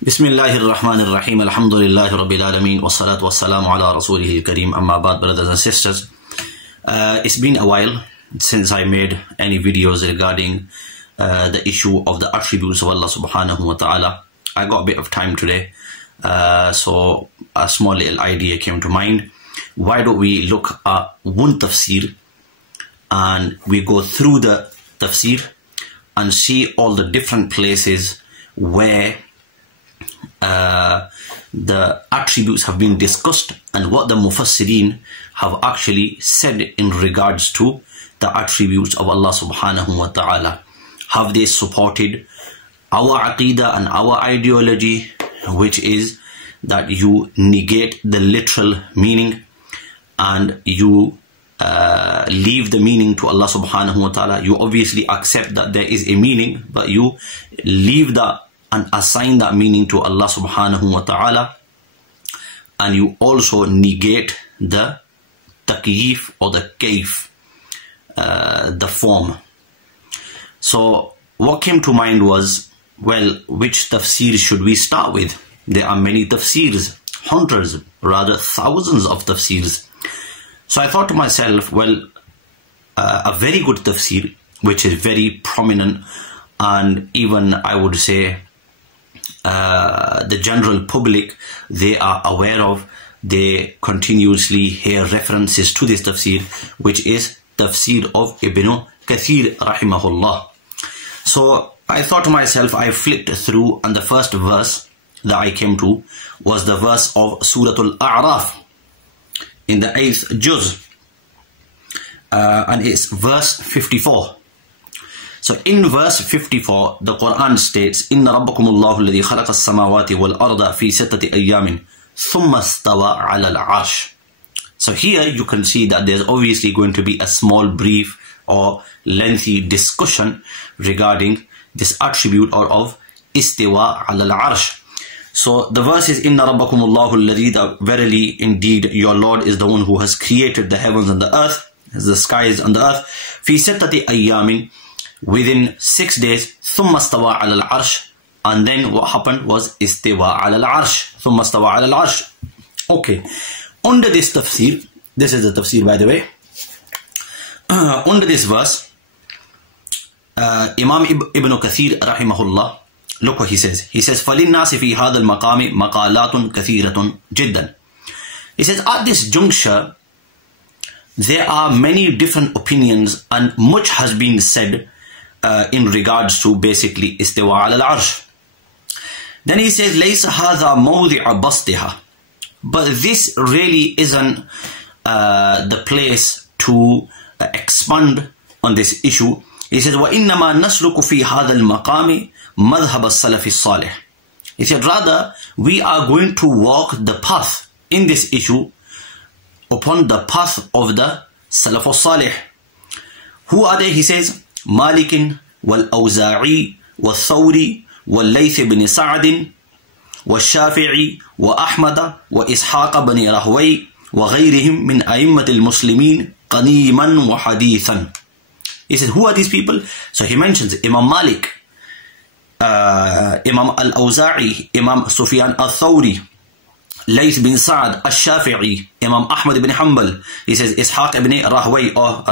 Bismillahir Rahmanir Rahim. Alhamdulillahi Rabbil Alameen. Wassalatu wassalamu ala Rasulihil Kareem. Amma ba'd, brothers and sisters. It's been a while since I made any videos regarding the issue of the attributes of Allah subhanahu wa ta'ala. I got a bit of time today, so a small little idea came to mind. Why don't we look at one tafsir and we go through the tafsir and see all the different places where the attributes have been discussed and what the mufassirin have actually said in regards to the attributes of Allah subhanahu wa ta'ala. Have they supported our aqidah and our ideology, which is that you negate the literal meaning and you leave the meaning to Allah subhanahu wa ta'ala? You obviously accept that there is a meaning, but you leave that and assign that meaning to Allah subhanahu wa ta'ala, and you also negate the takyif or the kayf, the form. So what came to mind was, well, which tafsir should we start with? There are many tafsirs, hundreds, rather thousands of tafsirs. So I thought to myself, well, a very good tafsir, which is very prominent, and even I would say the general public, they are aware of, they continuously hear references to this tafsir, which is tafsir of Ibn Kathir rahimahullah. So I thought to myself, I flipped through, and the first verse that I came to was the verse of Surah Al-A'raf in the 8th juz, and it's verse 54. So in verse 54, the Quran states, "Inna rabbakumullahu alladhi khalaqa as-samawati wal arda fi sittati ayyamin thumma istawa 'ala al-'arsh." So here you can see that there's obviously going to be a small, brief or lengthy discussion regarding this attribute or of istiwa 'ala al-'arsh. So the verse is, "Inna rabbakumullahu alladhi," that verily indeed your Lord is the one who has created the heavens and the earth, the skies and the earth, fi sittati ayyamin, within 6 days, ثُمَّ اسْتَوَى عَلَى الْعَرْشِ, and then what happened was istiwa عَلى الْعَرْشِ, ثُمَّ اسْتَوَى عَلى الْعَرْشِ. Okay, under this tafsir, this is the tafsir by the way, under this verse, Imam Ibn Kathir rahimahullah, look what he says. He says, فَلِلنَّاسِ فِي هَذَا الْمَقَامِ مَقَالَاتٌ كَثِيرَةٌ جِدًّا. He says, at this juncture, there are many different opinions and much has been said in regards to basically istiwa ala al-arsh. Then he says, لَيْسَ هَذَا مَوْضِعَ بَسْطِهَا. But this really isn't the place to expand on this issue. He says, وَإِنَّمَا نَسْلُكُ فِي هَذَا الْمَقَامِ مَذْهَبَ السَّلَفِ الصَّالِحِ. He said, rather, we are going to walk the path in this issue upon the path of the Salaf al-Salih. Who are they? He says, Malikin wal-Awza'i wal-Thawri wal-Layth bin Sa'd wal-Shafi'i wa-Ahmad wa-Ishaq bin Rahway wa-ghayrihim min a'immat al-Muslimin qadiman wa hadithan. He said, who are these people? So he mentions Imam Malik, Imam al-Awza'i, Imam Sufyan al-Thawri, Layth bin Sa'd, al-Shafi'i, Imam Ahmad ibn Hanbal. He says Ishaq ibn Rahway or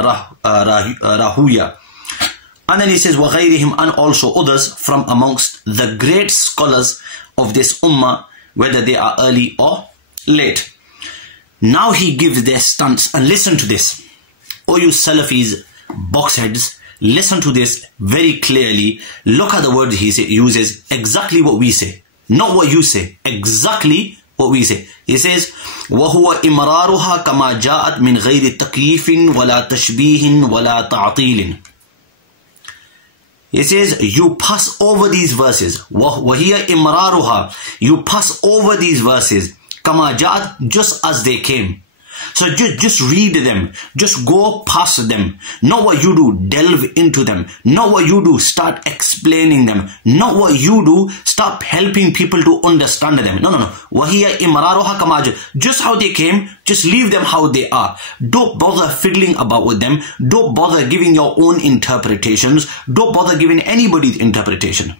Rahuya. And then he says وَغَيْرِهِمْ, and also others from amongst the great scholars of this ummah, whether they are early or late. Now he gives their stance, and listen to this. Oh, you Salafis, boxheads, listen to this very clearly. Look at the word he uses, exactly what we say. Not what you say, exactly what we say. He says, وَهُوَ إِمْرَارُهَا كَمَا جَاءَتْ مِنْ غَيْرِ تَكْيِيفٍ وَلَا تَشْبِيهٍ وَلَا تَعْطِيلٍ. He says, you pass over these verses. وَهِيَ إِمْرَارُهَا, you pass over these verses. كَمَا جَاءَتْ, just as they came. So just read them, just go past them. Not what you do, delve into them. Not what you do, start explaining them. Not what you do, start helping people to understand them. No. وَهِيَ إِمْرَارُهَا كَمَا جَاءَتْ, just how they came, just leave them how they are. Don't bother fiddling about with them. Don't bother giving your own interpretations. Don't bother giving anybody's interpretation.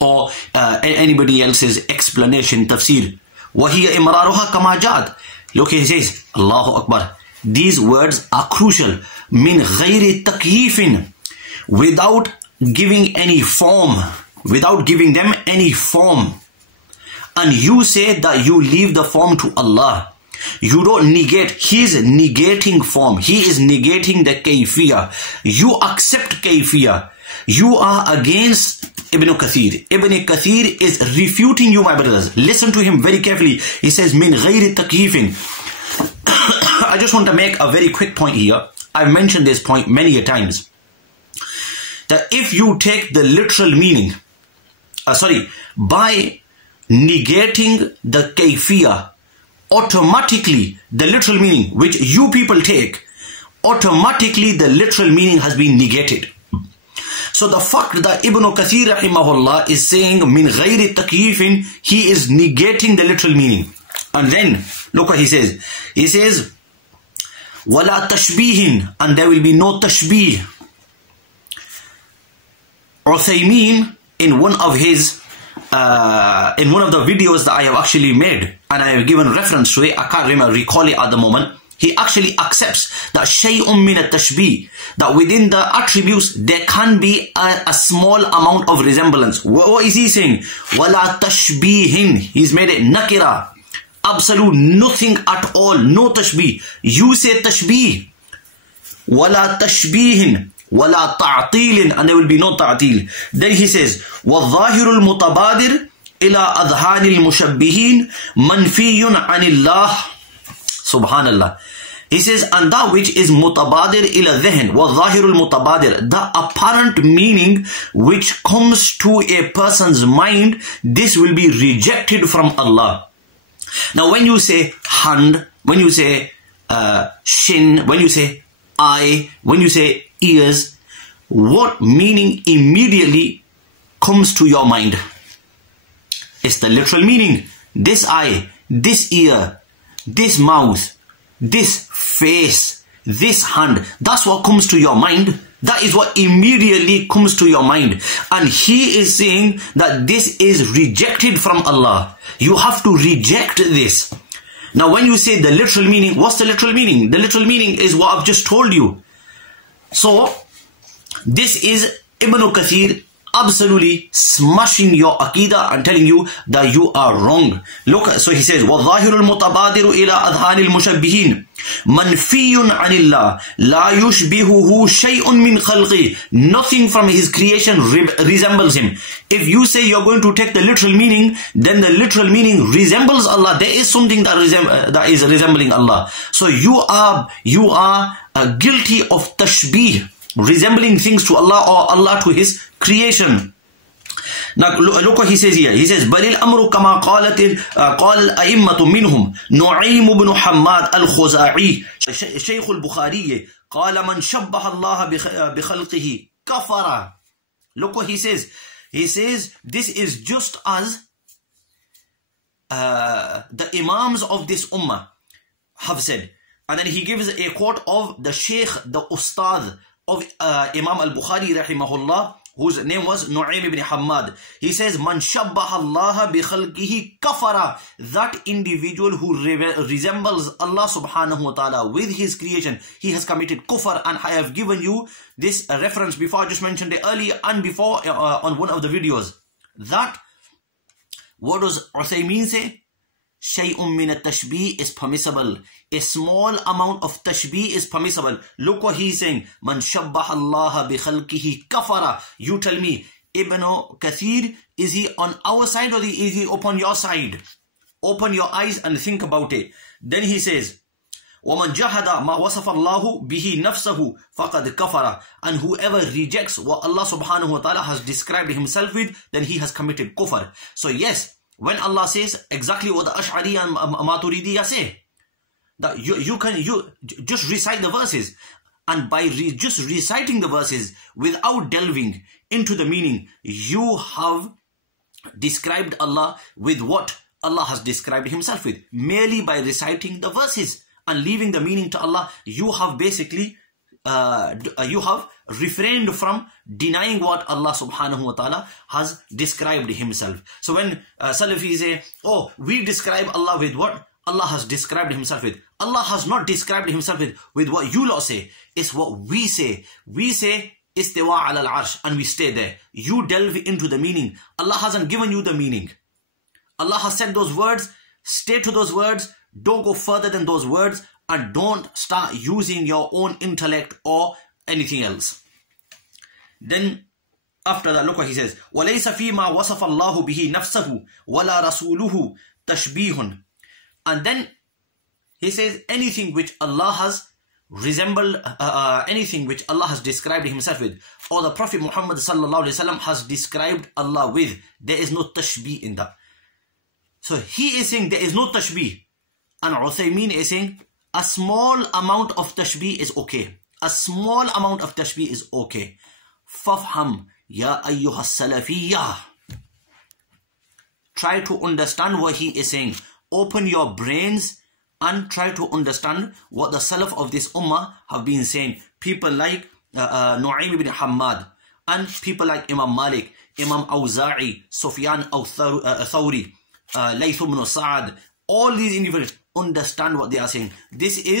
or anybody else's explanation, tafsir. وَهِيَ إِمْرَارُهَا كَمَا جَاءَتْ. Look, he says, Allahu Akbar. These words are crucial. مِنْ غَيْرِ تَكْيِيفٍ. Without giving any form. Without giving them any form. And you say that you leave the form to Allah. You don't negate. He is negating form. He is negating the kayfiyah. You accept kayfiyah. You are against Ibn Kathir. Ibn Kathir is refuting you, my brothers. Listen to him very carefully. He says, min ghayri takyifin. I just want to make a very quick point here. I've mentioned this point many a times. That if you take the literal meaning, by negating the kayfiyah, automatically the literal meaning which you people take, automatically the literal meaning has been negated. So the fact that Ibn Kathir rahimahullah is saying min ghayri takyifin, he is negating the literal meaning. And then look what he says. He says wala tashbihin, and there will be no tashbih. Uthaymeen, in one of the videos that I have actually made, and I have given reference to it, I can't recall it at the moment, he actually accepts that shay'un min at-tashbih, that within the attributes there can be a small amount of resemblance. What is he saying? Wala tashbihin. He's made it nakira. Absolute nothing at all. No tashbih. You say tashbih. Wala tashbihin. Wala ta'tilin. And there will be no ta'til. Then he says, وَالظَّاهِرُ الْمُتَبَادِرِ إِلَىٰ أَذْهَانِ الْمُشَبِّهِينَ مَنْفِيٌّ عَنِ اللَّهِ. Subhanallah. He says, and that which is mutabadir ila dhihn, wa zahirul mutabadir, the apparent meaning which comes to a person's mind, this will be rejected from Allah. Now when you say hand, when you say shin, when you say eye, when you say ears, what meaning immediately comes to your mind? It's the literal meaning. This eye, this ear, this mouth, this face, this hand, that's what comes to your mind. That is what immediately comes to your mind. And he is saying that this is rejected from Allah. You have to reject this. Now when you say the literal meaning, what's the literal meaning? The literal meaning is what I've just told you. So this is Ibn Kathir absolutely smashing your aqidah and telling you that you are wrong. Look, so he says, وَالظَّاهِرُ الْمُتَبَادِرُ إِلَىٰ أَذْهَانِ الْمُشَبِّهِينَ مَنْفِيٌّ عَنِ اللَّهِ لَا يُشْبِهُهُ شَيْءٌ مِّنْ خَلْقِهِ. Nothing from his creation resembles him. If you say you're going to take the literal meaning, then the literal meaning resembles Allah. There is something that is resembling Allah. So you are guilty of tashbih, resembling things to Allah or Allah to his creation. Now look what he says here. He says, بَلِ الْأَمْرُ كَمَا قَالَ الْأَئِمَّةُ مِنْهُمْ نُعَيْمُ بْنُ حَمَّادٍ الْخُزَاعِيُّ شيخ البخاري قال مَنْ شَبَّهَ اللَّهَ بِخَلْقِهِ كَفَرَ. Look what he says. He says, this is just as the imams of this ummah have said. And then he gives a quote of the sheikh, the ustad of Imam al-Bukhari rahimahullah, whose name was Nu'aym ibn Hammad. He says, Man shabbaha Allah bi khalqihi kafara. That individual who resembles Allah subhanahu wa ta'ala with his creation, he has committed kufr. And I have given you this reference before. I just mentioned it earlier and before on one of the videos. That, what does Uthaymeen say? Shay'un min at-tashbih is permissible. A small amount of tashbih is permissible. Look what he's saying. Man shabbaha Allah bi khalqihi kafara. You tell me, Ibn Kathir, is he on our side or is he upon your side? Open your eyes and think about it. Then he says, وَمَنْ جَحَدَ مَا وَصَفَ اللَّهُ بِهِ نَفْسَهُ فَقَدْ كَفَرَ. And whoever rejects what Allah subhanahu wa ta'ala has described himself with, then he has committed kufr. So yes, when Allah says exactly what the Ash'ari and Maturidiyya say, that you just recite the verses, and by just reciting the verses without delving into the meaning, you have described Allah with what Allah has described himself with. Merely by reciting the verses and leaving the meaning to Allah, you have basically you have refrained from denying what Allah subhanahu wa ta'ala has described himself. So when Salafis say, oh, we describe Allah with what Allah has described himself with. Allah has not described himself with what you lot say. It's what we say. We say istiwa ala al-arsh and we stay there. You delve into the meaning. Allah hasn't given you the meaning. Allah has said those words. Stay to those words. Don't go further than those words. And don't start using your own intellect or anything else. Then after that, look what he says. وَلَيْسَ فِي مَا وَصَفَ اللَّهُ بِهِ نَفْسَهُ وَلَا رَسُولُهُ تَشْبِيهٌ. And then he says anything which Allah has resembled, anything which Allah has described himself with, or the Prophet Muhammad sallallahu alaihi wasallam has described Allah with, there is no tashbih in that. So he is saying there is no tashbih. And Uthaymeen is saying a small amount of tashbih is okay. A small amount of tashbih is okay. Fafham ya ayyuha salafiyya. Try to understand what he is saying. Open your brains and try to understand what the Salaf of this Ummah have been saying. People like Nu'aym ibn Hammad and people like Imam Malik, Imam Awza'i, Sufyan al-Thawri, Layth ibn Sa'ad. All these individuals understand what they are saying. This is